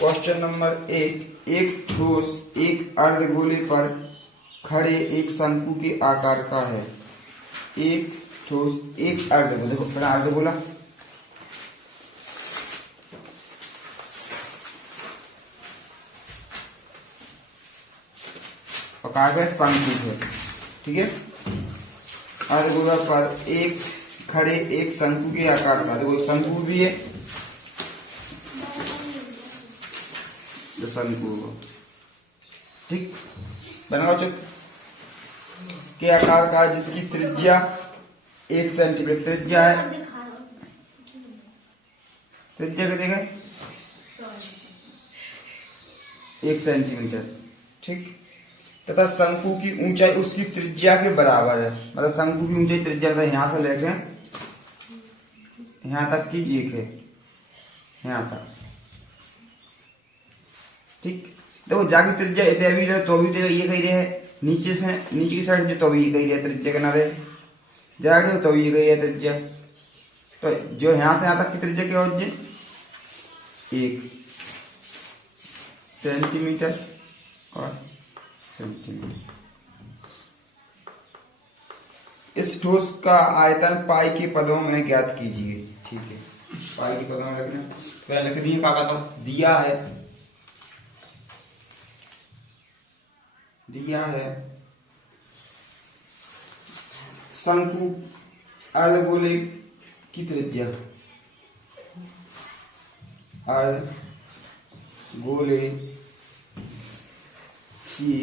Question number 1, एक ठोस एक अर्धगोले पर खड़े एक शंकु के आकार का है। एक ठोस एक अर्धगोला, देखो पहला अर्धगोला, आकार का शंकु है, ठीक है। अर्धगोला पर एक खड़े एक शंकु के आकार का, देखो शंकु भी है, शंकु, ठीक, बनाओ चेक के आकार का जिसकी त्रिज्या 1 सेंटीमीटर त्रिज्या है। त्रिज्या कितने का? 1 सेंटीमीटर, ठीक। तथा शंकु की ऊंचाई उसकी त्रिज्या के बराबर है, मतलब शंकु की ऊंचाई त्रिज्या का यहां से लेके यहां तक की 1 है, यहां तक, ठीक। देखो जाके त्रिज्या इतने भी रहे तो भी ये कही रहे है, नीचे से नीचे की साइड तो भी ये कही रहे त्रिज्या किनारे जाके तो भी ये कही है त्रिज्या। तो जो यहां से यहां तक की त्रिज्या क्या हो जाए? 1 सेंटीमीटर और सेंटीमीटर। इस ठोस का आयतन पाई के पदों में ज्ञात कीजिए, ठीक है। पाई के पदों में रखना, तो लिख दिए, क्या कहता हूं, दिया है शंकु अर्धगोले की त्रिज्या, अर्धगोले की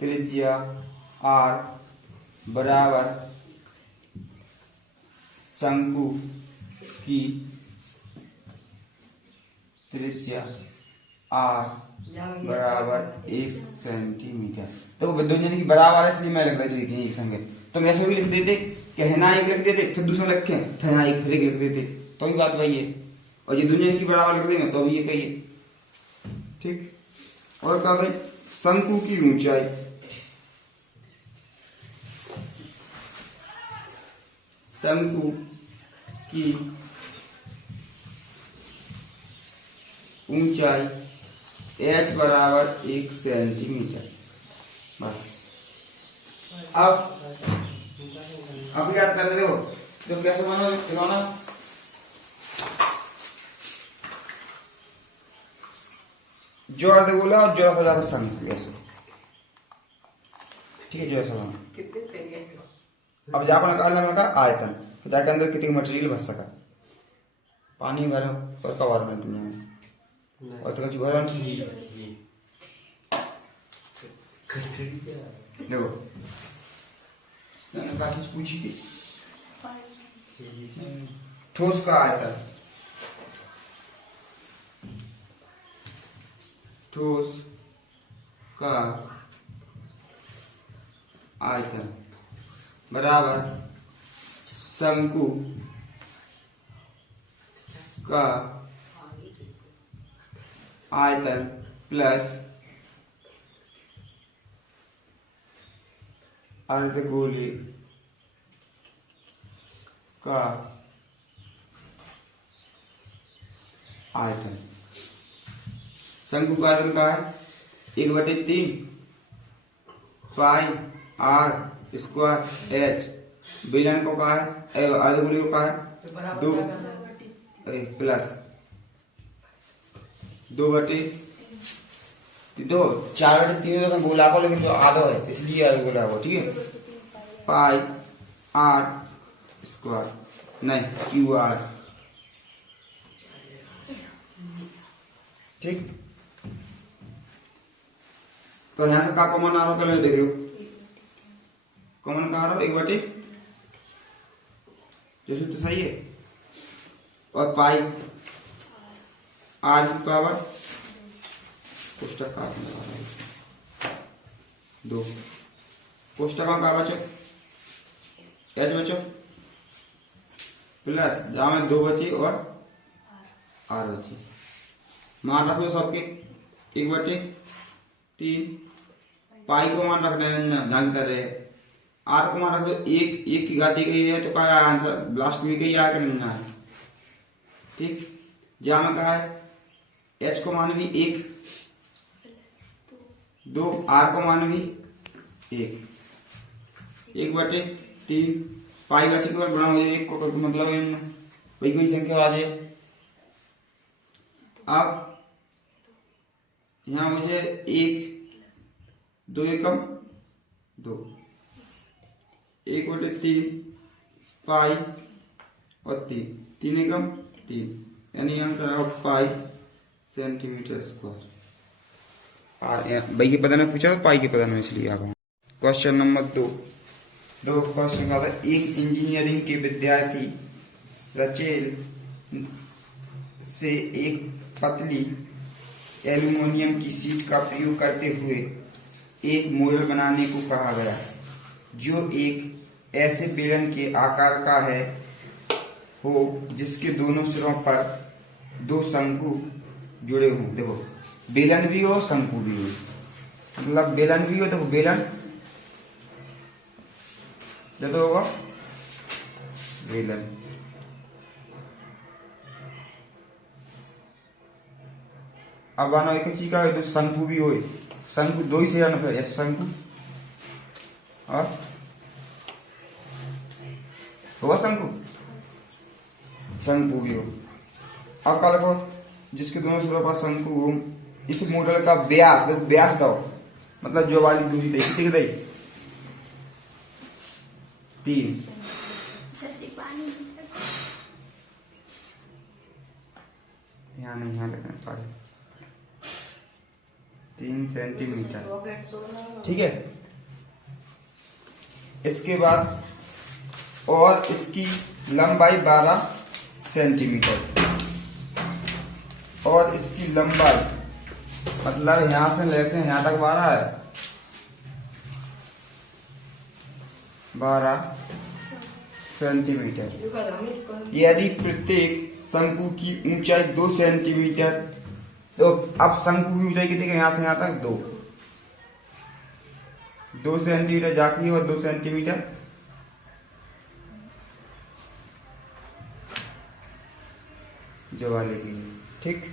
त्रिज्या r बराबर शंकु की त्रिज्या r बराबर 1 सेंटीमीटर। तो दोनों की बराबर है, इसलिए मैं लिख रहा एक संगे। तुम ऐसे भी लिख देते, कहना एक लिख देते, फिर दूसरा लिखे ठहना एक, फिर एक लिख देते, तो भी बात वही है। और ये दोनों की बराबर लिख देंगे तो भी ये कहिए, ठीक। और कहा भाई शंकु की ऊंचाई, शंकु की ऊंचाई h बराबर 1 सेंटीमीटर, बस। अब क्या करने देखो, तो कैसे बनाना, जो अर्धगोला और जो बराबर शंकु, ऐसे, ठीक है। जो ऐसा बना, अब जाकर निकालने का आयतन, तो जाके अंदर कितनी मटेरियल भर सका, पानी भर और कवर में दुनिया में और तो कुछ भरा नहीं। देखो मैंने चीज पूछी थी, ठोस का आयतन, ठोस का आयतन बराबर शंकु का आयतन प्लस अर्धगोले का आयतन। शंकु का आयतन का है 1/3 पाई r स्क्वायर h। बेलन को कहा है, अर्धगोले को कहा है 2 प्लस 4/3 गोला को, लेकिन जो आधा है इसलिए अर्धगोला को, ठीक है। पाई r स्क्वायर, नहीं QR, ठीक। तो यहां से का कॉमन आ रहा है, पहले देख लो कॉमन का आ रहा है 1/, जैसे तो सही है। और पाई r की पावर कोष्टक का 2, कोष्टकों का बचो h बचो प्लस जहां में 2 बचे और r बचे, मान रख दो सबके 1/3। पाई को मान रखना है जहां की तरह, r को मान रख दो 1 की घात 1 है, तो क्या आंसर लास्ट में कही आया कि नहीं आया, ठीक। जहां में कहा है h को मान भी 1, 2, r को मान भी 1/3 पाई बचे के बाद गुणा हो जाए 1 को, मतलब वही कोई संख्या आ जाए। अब यहां मुझे 1, 2 एकम 2, 1/3 पाई और 3 एकम 3, यानी आंसर है पाई सेंटीमीटर स्क्वायर। और भाई के पता नहीं पूछा तो पाई के पता नहीं, इसलिए आ गया। क्वेश्चन नंबर 2 क्वेश्चन का था, एक इंजीनियरिंग के विद्यार्थी रचेल से एक पतली एल्यूमीनियम की शीट का प्रयोग करते हुए एक मॉडल बनाने को कहा गया, जो एक ऐसे बेलन के आकार का है हो जिसके दोनों सिरों पर 2 शंकु जुड़े हों। देखो बेलन भी हो शंकु भी हो, मतलब बेलन भी हो, देखो बेलन जो तो होगा बेलन, अब आना एक चीज का है तो शंकु भी हो, शंकु 2 ही से आना फिर ऐसे शंकु और होगा शंकु, शंकु भी हो। अब क्या लिखो, जिसके दोनों सिरों पर शंकु हो। इस मॉडल का व्यास, देखो व्यास दो मतलब जो वाली दूरी दी कितनी दी 3, यहाँ नहीं यहाँ लिखना पड़े 3 सेंटीमीटर, ठीक है। इसके बाद और इसकी लंबाई 12 सेंटीमीटर और इसकी लंबाई मतलब यहां से लेते हैं यहां तक 12 है, 12 सेंटीमीटर। यदि प्रत्येक शंकु की ऊंचाई 2 सेंटीमीटर, तो अब शंकु की ऊंचाई कितनी है, यहां से यहां तक 2 सेंटीमीटर जाती है और 2 सेंटीमीटर जो वाले की, ठीक।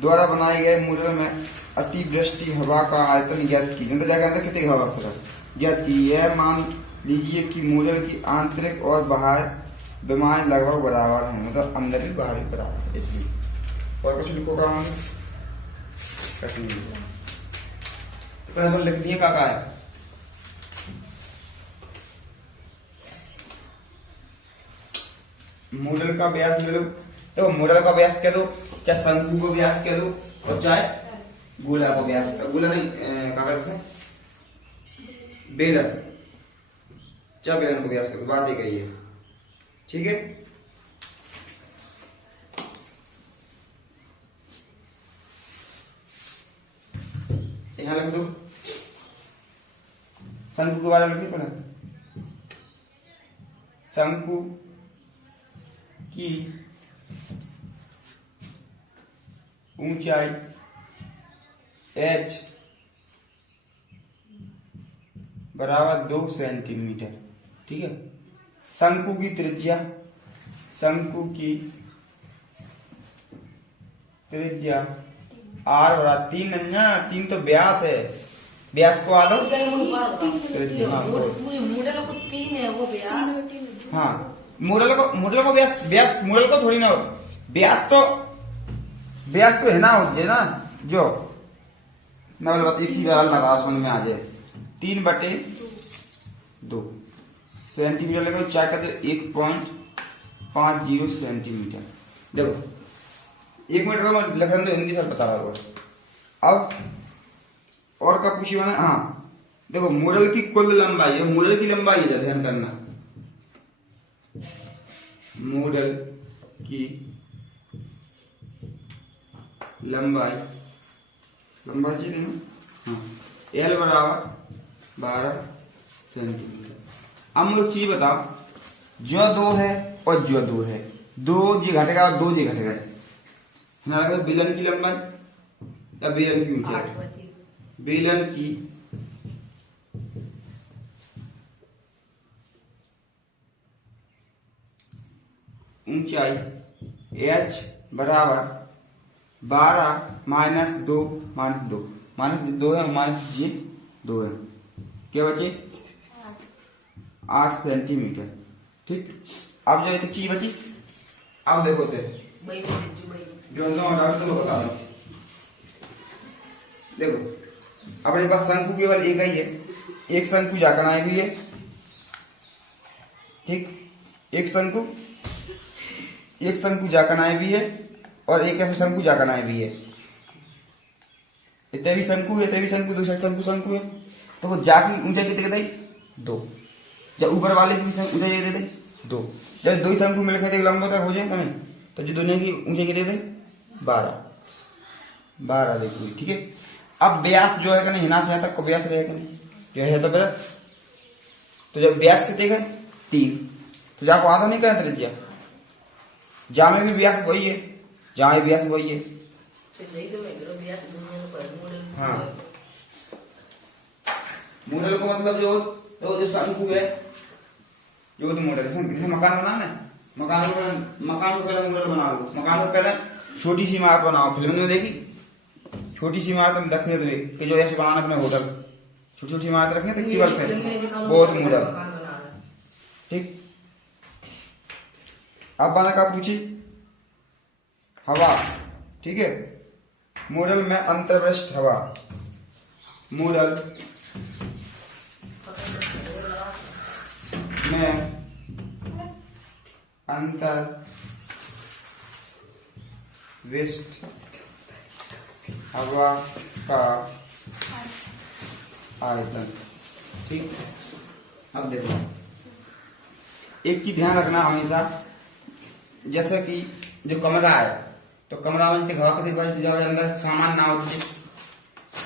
द्वारा बनाए गए मॉडल में अतिवृष्टि हवा का आयतन ज्ञात कीजिए, मतलब क्या कहते कितनी हवा सिर्फ ज्ञात की। यह मान लीजिए कि मॉडल की आंतरिक और बाहर विमाएं लगभग बराबर हैं, मतलब अंदर भी बाहर भी बराबर है, इसलिए। और कुछ लिखो का लिख दिए का है मॉडल का व्यास ले लो, तो मॉडल का व्यास कह दो, चाहे शंकु को व्यास कह दो और चाहे गोला को व्यास कह, गोला नहीं क्या कहते हैं बेलन, चाहे बेलन को व्यास कह दो, बात एक ही है, ठीक है। यहां लिख दो शंकु के बारे में लिखिए पहले, शंकु की ऊंचाई h बराबर 2 सेंटीमीटर, ठीक है। शंकु की त्रिज्या, शंकु की त्रिज्या r बराबर 3 नन्या 3 तो व्यास है, व्यास को आलो त्रिज्या, मॉडल को 3 है वो व्यास, हाँ मॉडल को व्यास मॉडल को थोड़ी ना हो, व्यास तो है ना हो ना, जो मैं बोल एक चीज लगा समझ में आ जाए, 3/2 सेंटीमीटर लगे, चाहे कहते 1.50 सेंटीमीटर। देखो 1 मीटर का मैं लिख रहा हूँ, हिंदी सर बता रहा हूँ। अब और का पूछी मैंने, हाँ देखो मॉडल की कुल लंबाई है, मॉडल की लंबाई है ध्यान करना, मॉडल की लंबाई जी देना, हाँ L बराबर 12 सेंटीमीटर। अब मुझे एक चीज बताओ, जो 2 है और जो 2 है, 2 जी घटेगा और 2 जी घटेगा, बेलन की लंबाई या बेलन की ऊंचाई, बेलन की ऊंचाई h बराबर 12 माइनस 2 है माइनस ये 2 है, क्या बचे 8 सेंटीमीटर। ठीक, अब जो चीज बची, अब देखो तो जो डाउट तो बता दो। देखो अपने पास शंकु केवल एक ही है, एक शंकु जाकनाई भी है। ठीक, एक शंकु जाकनाई भी है और एक ऐसे शंकु जाकनाई भी है। इतने भी शंकु है, इतने भी शंकु, दूसरा शंकु है। तो वो जाकी ऊंचाई कितने दे 2, जब ऊपर वाले की ऊंचाई दे दे 2, जब 2 शंकु मिलकर एक लंबा तक हो जाए तो नहीं, तो जो दोनों की ऊंचाई कितने दे 12 देखो। ठीक है, अब व्यास जो है नहीं, हिना से यहाँ तक को व्यास रहेगा नहीं, जो है तो फिर तो जब व्यास कितने का 3, तो जाको आधा नहीं करना त्रिज्या, जा में भी व्यास वही है, जहाँ व्यास वही है। हाँ, मॉडल को मतलब जो शंकु है, जो तो मॉडल है, मकान बनाना है, मकान को पहले मॉडल बना लो। मकान को पहले छोटी सी इमारत बनाओ, फिल्म में देखी छोटी सी इमारत हम देखने तो कि जो ऐसे बनाना अपने होटल, छोटी छोटी इमारत रखें तो केवल पे बहुत मॉडल। ठीक, अब बना का पूछी हवा। ठीक है, मॉडल में अंतर्वृष्ट हवा, मॉडल में अंतर्वृष्ट हवा का आयतन। ठीक, अब देखो एक चीज ध्यान रखना हमेशा, जैसे कि जो कमरा है, तो कमरा में जितनी हवा कितनी जगह अंदर सामान ना होती,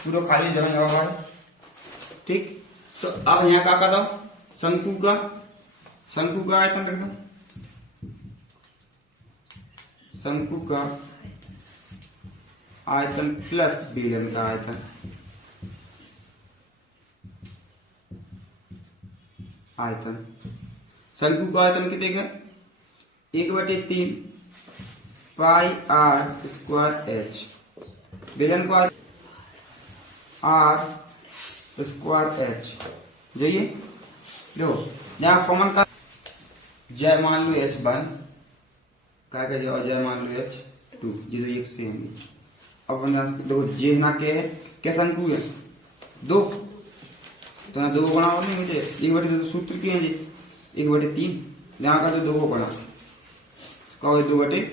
पूरा खाली जगह हवा है। ठीक, तो अब यहाँ का दो शंकु का आयतन रख दो, शंकु का आयतन प्लस बेलन का आयतन, शंकु का आयतन कितने का 1/3 पाई r स्क्वायर h, बेलन का r स्क्वायर h। जो ये लो यहाँ कॉमन का जय मान लो h1 का और जय मान लो h2, ये तो एक सेम है। अब देखो जे ना के है, क्या शंकु है 2, तो ना 2 गुणा नहीं मुझे 1/2 तो सूत्र की है जी 1/3, यहाँ का तो 2 को गुणा कहो 2/3।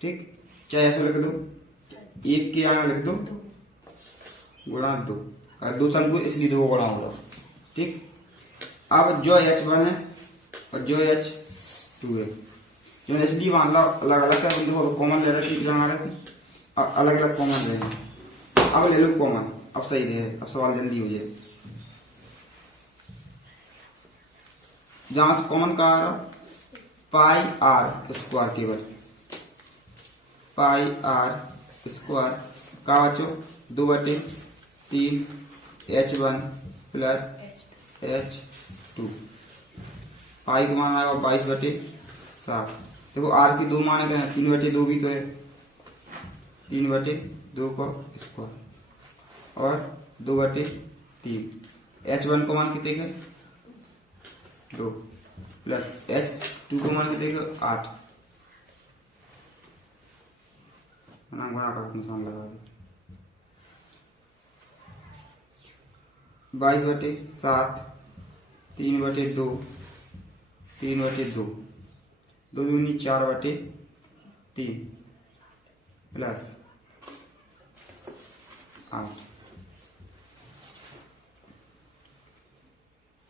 ठीक, चाहे ऐसा लिख दो, 1 के आगे लिख दो गुणा 2, 2 शंकु इसलिए 2 को गुणा होगा। ठीक, अब जो h1 है और जो h2 है, जो इसलिए मान लो अलग अलग है, देखो कॉमन ले रहे थे हमारे, अलग अलग कॉमन ले हैं। अब ले लो कॉमन, अब सही रहे, अब सवाल जल्दी हो जाए। जहां से कॉमन का पाई r स्क्वायर, केवल पाई r स्क्वायर का बचो 2/3 h1 प्लस h2, पाई को मान आएगा 22/7। देखो r की 2 मान क्या है, 3/2 भी तो है, 3/2 को स्क्वायर और 2/3। h1 को मान कितने के 2 प्लस h2 को मान कितने के 8, गुणा का निशान लगा दो 22/7 3/2 3/2 2 दूनी 4/3 प्लस 8।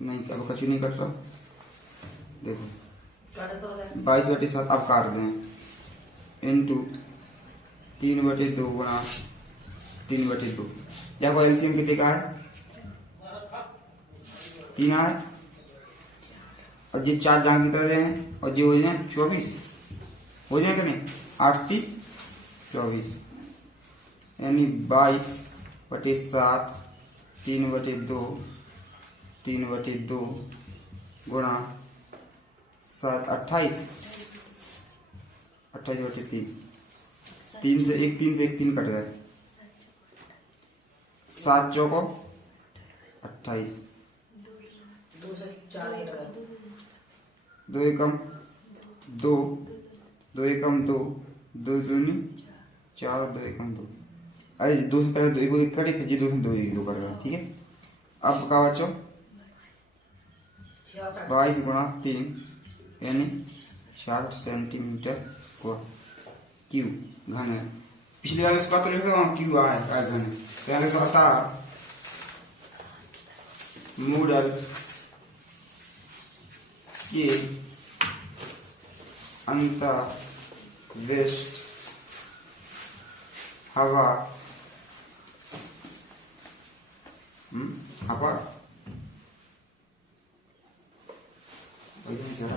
नहीं अब कछु नहीं कट रहा, देखो 22/7 अब काट दें इंटू 3/2 गुणा 3/2, जब एलसीएम कितने का है 3 है, और ये 4 जहां की तरह हैं, और ये हो जाए 24 हो जाएगा नहीं, 8 3 24, यानी 22/7 3/2 3/2 गुणा 7 28 28 बटे 3 3 से 1 3 कट गए 7 चौको 28 2 से 4 2 एकम 2 2 एकम 2 2 दूनी 4 2 एकम 2 अरे 2 से पहले 2 को 1 कटे फिर 2 से 2 1 कर रहा है ठीक है। अब का बच्चों 22 गुणा 3 यानी 66 सेंटीमीटर स्क्वायर क्यू घन है। पिछली बार इसका तो लिखा था क्यू आ है घन है तो यहाँ लिखा था मूडल के अंतर्वेष्ट हवा हवा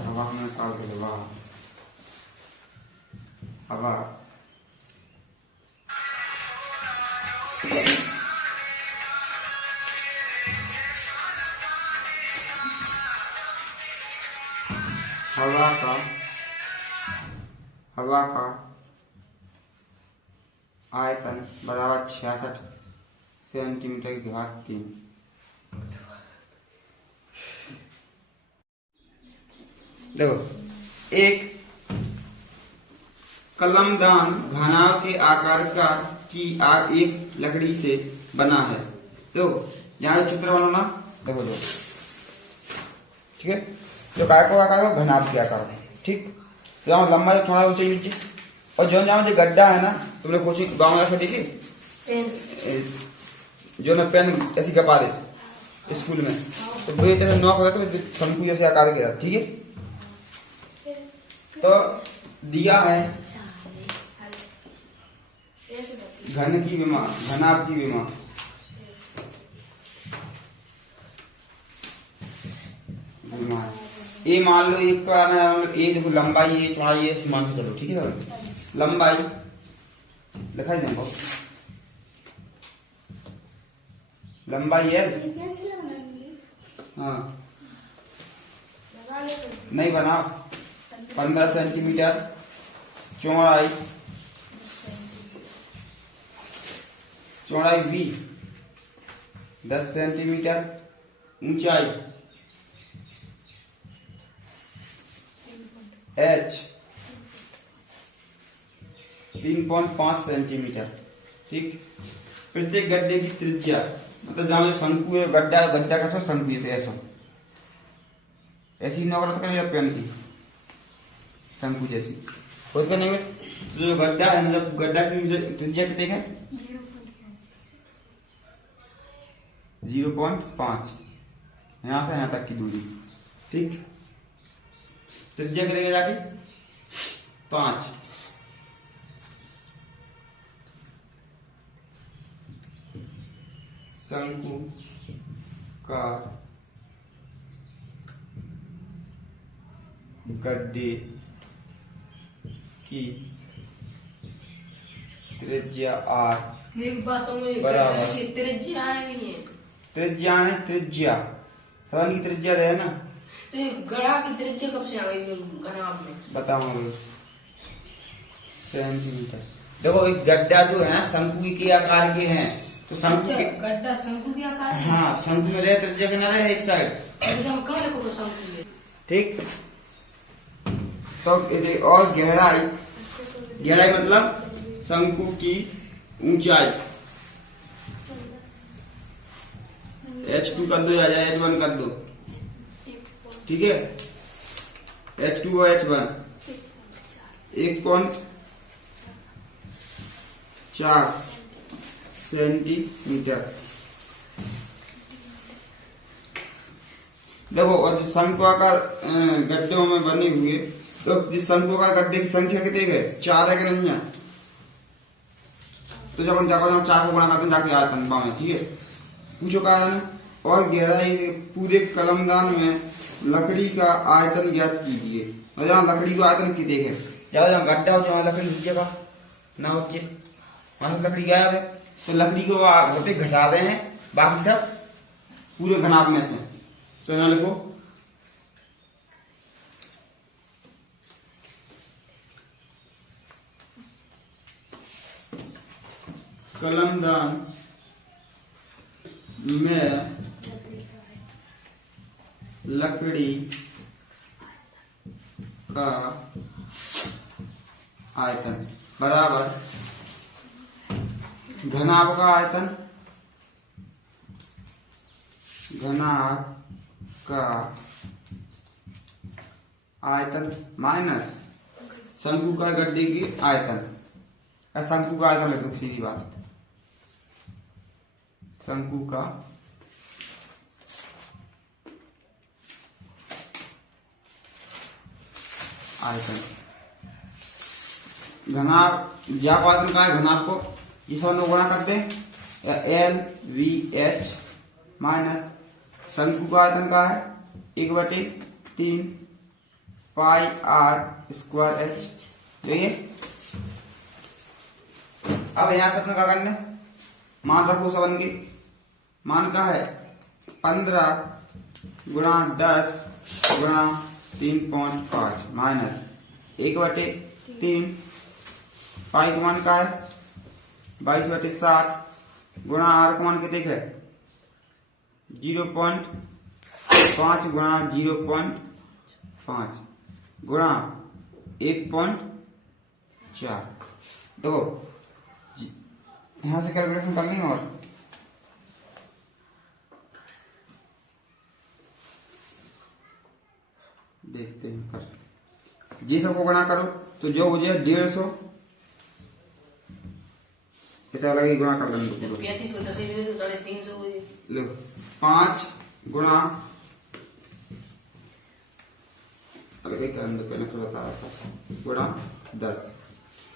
हवा में काल के हवा हवा हवा का आयतन बराबर 66 सेंटीमीटर की घात 3। देखो एक कलमदान घनाभ के आकार का की एक लकड़ी से बना है। देखो यहाँ चित्र बनाना देखो जो ठीक है जो काय को आकार हो घनाभ के आकार ठीक तो यहाँ लंबाई थोड़ा ऊंचाई नीचे और जो जहाँ जो गड्ढा है ना तुमने कोचिंग गाँव में देखी जो ना पेन ऐसी कपा दे स्कूल में तो वही तरह नॉक होगा तो शंकु जैसे आकार के ठीक है। तो दिया है घन की विमा घनाभ की विमा ये मान लो एक का ये देखो लंबाई ये चौड़ाई ये मान के चलो ठीक है। लंबाई लिखा ही देखो लंबाई है हाँ नहीं बना 15 सेंटीमीटर चौड़ाई भी 10 सेंटीमीटर ऊंचाई h 3.5 सेंटीमीटर ठीक। प्रत्येक गड्ढे की त्रिज्या मतलब जहां शंकु है गड्ढा गड्ढा का शंकु ऐसा ऐसी नौकर तो करेंगे पेन की शंकु जैसी खुद का नहीं तो जो गड्ढा है मतलब गड्ढा की त्रिज्या कितनी है 0.5 यहाँ से यहाँ तक की दूरी ठीक। त्रिज्या करेगा जाके 5 शंकु का गड्ढे की त्रिज्या r एक बात समझ बराबर त्रिज्या नहीं है त्रिज्या है त्रिज्या सवाल की त्रिज्या है ना तो ये गड़ा की त्रिज्या कब से आ गई घनाभ में बताओ सेंटीमीटर। देखो एक गड्ढा जो है ना शंकु के आकार के हैं तो शंकु के गड्ढा शंकु के आकार हाँ शंकु में रहे त्रिज्या के ना रहे एक साइड कहाँ रखोगे शंकु में ठीक। तो और गहराई मतलब शंकु की ऊंचाई h2 कर दो या h1 कर दो ठीक है। h2 और h1 1.4 सेंटीमीटर। देखो और जिस शंकुआकार गड्ढों में बने हुए तो जिस शंकुआकार गड्ढे की संख्या कितनी है 4 है कि नहीं है तो जब हम जाकर 4 को गुणा करते हैं जाके आयतन पावे ठीक है। पूछो कारण और गहराई पूरे कलमदान में लकड़ी का आयतन ज्ञात कीजिए और जहाँ लकड़ी को आयतन की देखे ज्यादा जहाँ गड्ढा हो जहाँ लकड़ी नीचे का ना बच्चे वहां से लकड़ी गायब है तो लकड़ी को होते घटा रहे हैं बाकी सब पूरे घनाभ में से तो यहाँ लिखो कलमदान में लकड़ी का आयतन बराबर घनाभ का आयतन, घनाभ का आयतन माइनस शंकु का गड्ढे की आयतन। शंकु का आयतन लिख दो, सीधी बात। शंकु का आयतन, घनाभ ज्या को आयतन का है, घनाभ को जिस वन को गुणा करते हैं एल वी एच माइनस शंकु का आयतन का है 1/3 पाई आर स्क्वायर एच। देखिए अब यहां से अपने क्या करना है, मान रखो सबन की मान का है 15 गुणा 10 गुणा 3.5 माइनस 1/3 पाई का मान का है 22/7 गुणा आर का मान कितने है 0.5 गुणा 0.5 गुणा 1.4। देखो यहां से कैलकुलेशन करनी और देखते हैं कर जी सबको गुणा करो तो जो मुझे 150 कितना लगे गुणा कर लेंगे 35 को 10 में तो 350 हो जाए। लो 5 गुणा अगर करेंगे पहले तो बता ऐसा गुणा 10।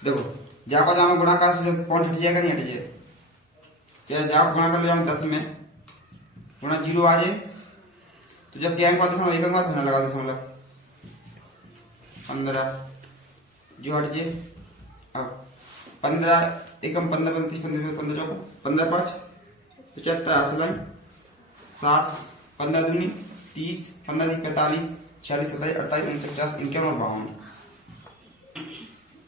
देखो जाको जाओ गुणा कर से पॉइंट हट जाएगा, नहीं हट जाए चाहे जाओ गुणा कर लो जाओ 10 में गुणा 0 आ जाए तो जब क्या बात है एक बात होने लगा दशमलव 15 जो हट जाए। अब 15 एकम 15 35 15 15 चौको 15 5 75 असलन 7 15 दूनी 30 15 45 46 27 48 49 51 और 52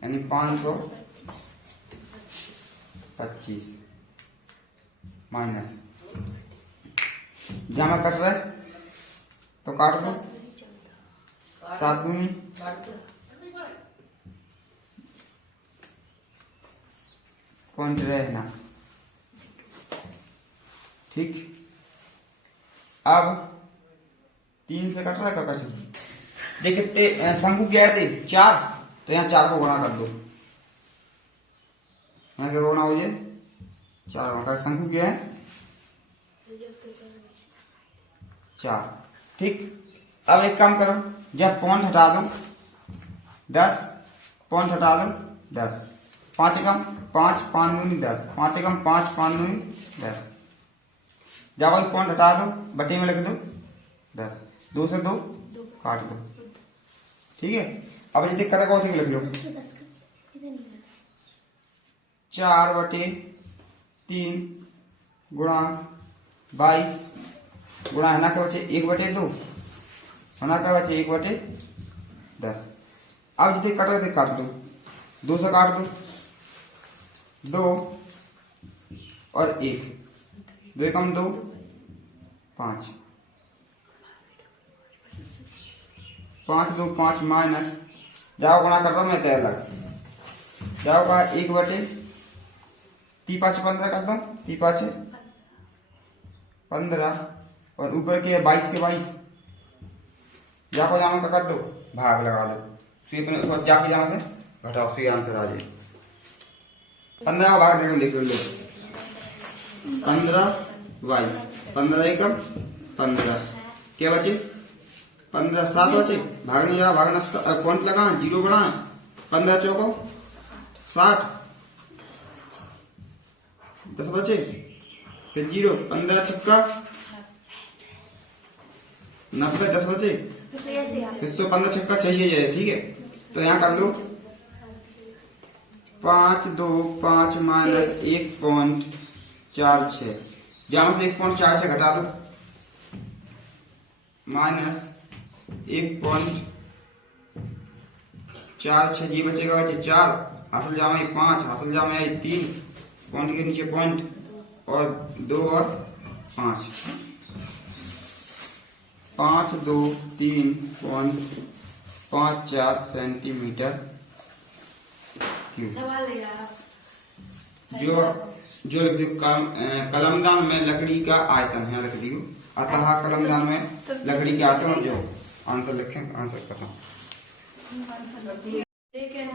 यानी 525 माइनस जमा कट रहा है तो काट दो 7 दूनी पॉइंट रहे ना, ठीक। अब 3 से कट रहा है काका देख कितने शंकु क्या थे 4 तो यहाँ 4 को गुणा कर दो, यहाँ क्या गुणा हो जाए 4 गुणा शंकु क्या है 4, ठीक। अब एक काम करो जब पॉइंट हटा दो 10 पॉइंट हटा दो 10 5 एकम 5 5 दूनी 10 5 एकम 5 5 दूनी 10 जब कोई पॉइंट हटा दो बटे में लिख दो 10 2 से 2 काट दो, ठीक है। अब यदि कटा को लिख लो 4/3 गुणा 22 गुणा है ना क्या बचे 1/2 होना क्या बचे 1/10। अब जितने कट रहे थे काट दो 2 से काट दो 2 और 1 2 एकम 2 5 5 2 5 माइनस जाओ गुणा कर रहा हूं मैं तय अलग जाओ का 1/3 5 15 कर दो 3 5 15 और ऊपर के 22 के 22 जाको जामा का कर दो भाग लगा दो जाके जहां से घटाओ सी आंसर आ जाए 15 का भाग देकर देख लो 15 22 15 एकम 15 क्या बचे 15 7 बचे भाग नहीं भागना पॉइंट लगा 0 बढ़ा 15 चौको 60 10 बचे फिर 0 15 छक्का 90 10 बचे फिर 15 छक्का 6 जाए, ठीक है। तो यहाँ कर लो 5 2 5 माइनस 1.46 जहां से 1.4 से घटा दो माइनस 1.46 जी बचेगा बचे 4 हासिल जामा 5 हासिल जामा 3 पॉइंट के नीचे पॉइंट और 2 और 5, 5 2 3.54 सेंटीमीटर क्यूब। सवाल है यार। जो लिख दियो कलमदान में लकड़ी का आयतन है, लिख दियो अतः कलमदान में लकड़ी के आयतन और जो आंसर लिखें, आंसर बताओ। लेकिन